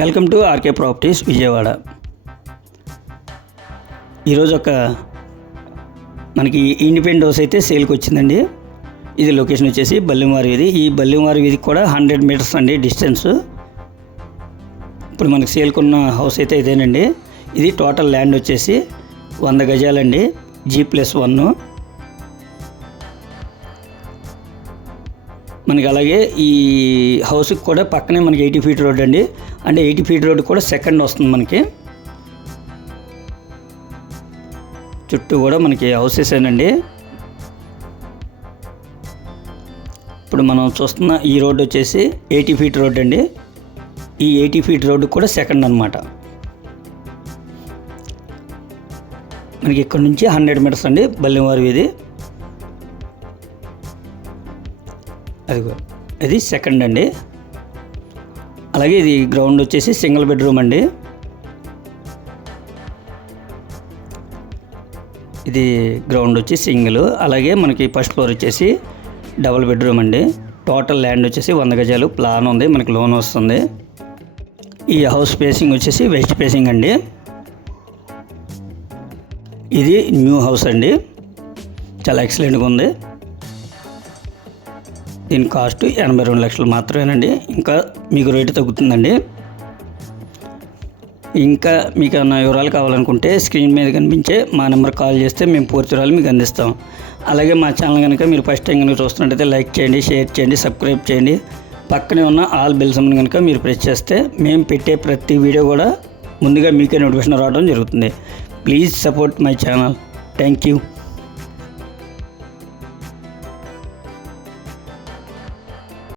Welcome to RK properties Vijayawada. ఈరోజు మనకి independent house అయితే సేల్కి వచ్చిందండి. ఇది లొకేషన్ వచ్చేసి బల్లివారి వీధి. ఈ బల్లివారి వీధికి కూడా 100 మీటర్స్ అండి డిస్టెన్స్. ఇప్పుడు మనకి సేల్కి ఉన్న హౌస్ అయితే ఇదేనండి. ఇది టోటల్ ల్యాండ్ వచ్చేసి 100 గజాలండి, G+1. మనకి అలాగే ఈ హౌస్కి కూడా పక్కనే మనకి 80 ఫీట్ రోడ్ అండి. అంటే 80 ఫీట్ రోడ్ కూడా సెకండ్ వస్తుంది మనకి. చుట్టూ కూడా మనకి హౌసెస్ ఏనండి. ఇప్పుడు మనం చూస్తున్న ఈ రోడ్ వచ్చేసి 80 ఫీట్ రోడ్ అండి. ఈ 80 ఫీట్ రోడ్ కూడా సెకండ్ అనమాట. మనకి ఇక్కడ నుంచి 100 మీటర్స్ అండి బల్లివారి వీధి. అది సెకండ్ అండి. అలాగే ఇది గ్రౌండ్ వచ్చేసి సింగిల్ బెడ్రూమ్ అండి. ఇది గ్రౌండ్ వచ్చి సింగిల్. అలాగే మనకి ఫస్ట్ ఫ్లోర్ వచ్చేసి డబుల్ బెడ్రూమ్ అండి. టోటల్ ల్యాండ్ వచ్చేసి 100 గజాలు ప్లాన్ ఉంది, మనకి లోన్ వస్తుంది. ఈ హౌస్ ఫేసింగ్ వచ్చేసి వెస్ట్ ఫేసింగ్ అండి. ఇది న్యూ హౌస్ అండి, చాలా ఎక్సలెంట్గా ఉంది. దీని కాస్ట్ 82 లక్షలు మాత్రమేనండి. ఇంకా మీకు రేటు తగ్గుతుందండి. ఇంకా మీకు ఏమైనా వివరాలు కావాలనుకుంటే స్క్రీన్ మీద కనిపించే మా నెంబర్ కాల్ చేస్తే మేము పూర్తి వివరాలు మీకు అందిస్తాం. అలాగే మా ఛానల్ కనుక మీరు ఫస్ట్ టైం కనుక చూస్తున్నట్టయితే లైక్ చేయండి, షేర్ చేయండి, సబ్స్క్రైబ్ చేయండి. పక్కనే ఉన్న ఆల్ బెల్ సింబల్ కనుక మీరు ప్రెస్ చేస్తే మేము పెట్టే ప్రతి వీడియో కూడా ముందుగా మీకే నోటిఫికేషన్ రావడం జరుగుతుంది. Please support my channel. Thank you.